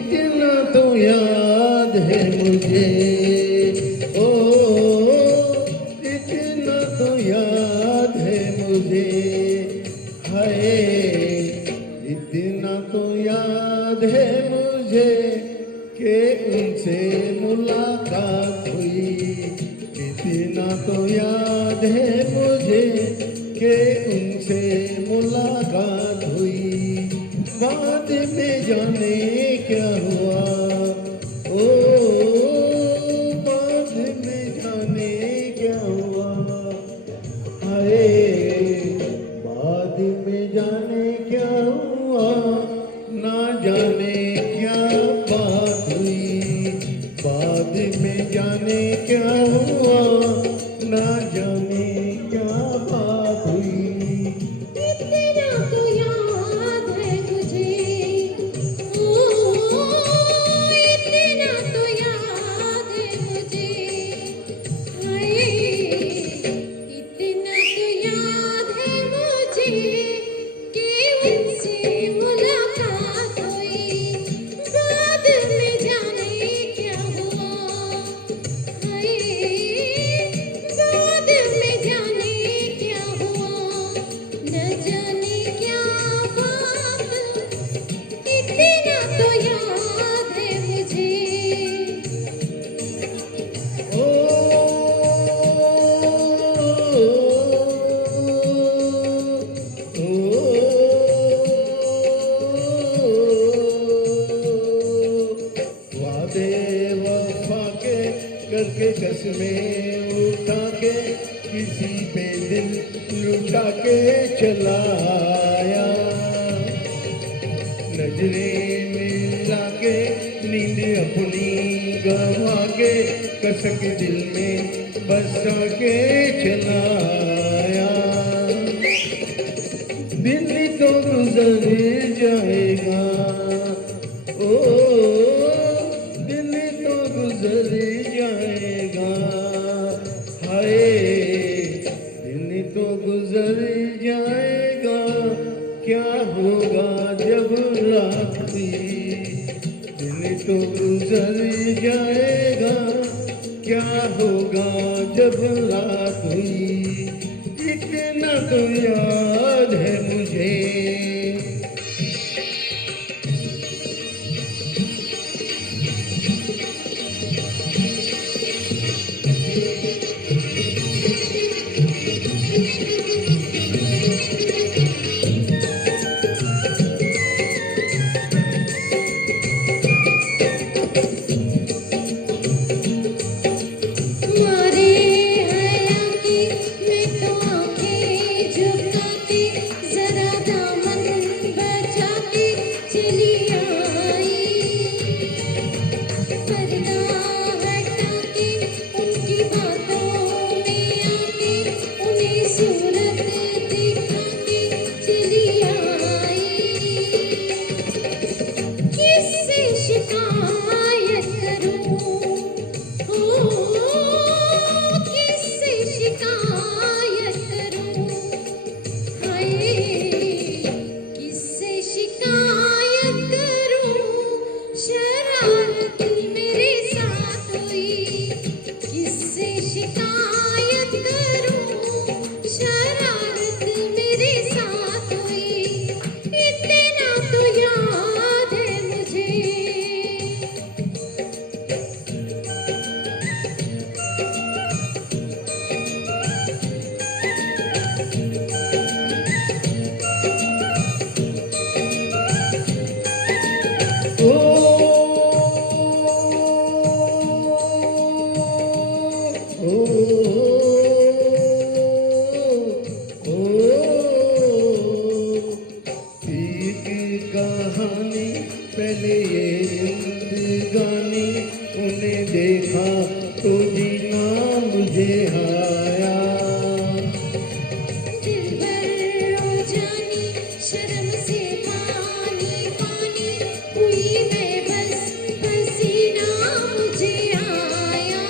इतना तो याद है मुझे, ओ इतना तो याद है मुझे, हाय इतना तो याद है मुझे कि उनसे मुलाकात हुई। इतना तो याद है मुझे कि उनसे मुलाकात हुई। बाद में जाने क्या हुआ, ओ बाद में जाने क्या हुआ, हाय बाद में जाने क्या हुआ, ना जाने क्या बात हुई। बाद में जाने क्या हुआ, ना जाने क्या बात हुई। इतना तो याद है मुझे, ओ इतना तो याद है मुझे, हाय इतना तो याद है मुझे कि उनसे मुलाकात हुई। बाद में जाने क्या हुआ, हाय बाद में जाने क्या हुआ, न जाने क्या बात, इतना तो याद है मुझे। ओ वादे वफा के करके कसमें उठा के किसी पे दिल लुटा के चला आया। नजरें मिला के नींद अपनी गवा के कसक दिल में बसा के चला आया। दिन तो गुजर जाएगा, ओ दिन तो गुजर जाएगा, हाय दिन तो गुजर जाएगा, क्या होगा जब रात हुई। दिन तो गुजर जाएगा, क्या होगा जब रात हुई। इतना तो याद है मुझे। मारे हया की मैं तो आंखें झुका के जरा दामन बचा के चली आई। पर्दा हटा के उनकी बातों में आके उन्हें सूरत दिखा के चली आई। किससे शिकायत करूं, किससे शिकायत करूं, हाय किससे शिकायत करूं, शरारत मेरे साथ हुई। किससे शिकायत करूं, शरारत मेरे साथ हुई। इतना तो याद है मुझे। ओ ओ एक कहानी पहले ये जिंदगानी, उन्हें देखा तो जीना मुझे आया। दिलबर हो जानी शर्म से पानी पानी हुई मैं बस, पसीना मुझे आया।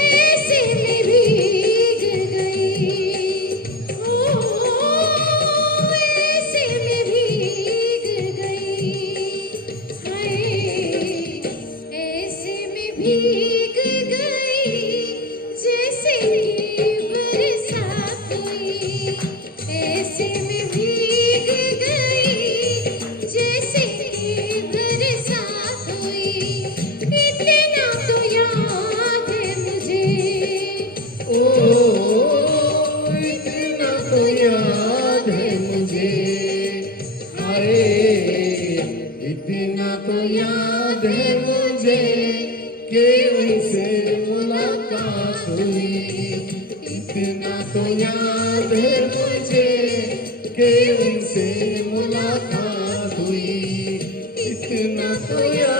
ऐसे में भीग गई, ओ ऐसे में भीग गई, इतना तो याद है मुझे कि उनसे मुलाकात हुई, इतना तो याद है मुझे कि उनसे मुलाकात हुई, इतना तो याद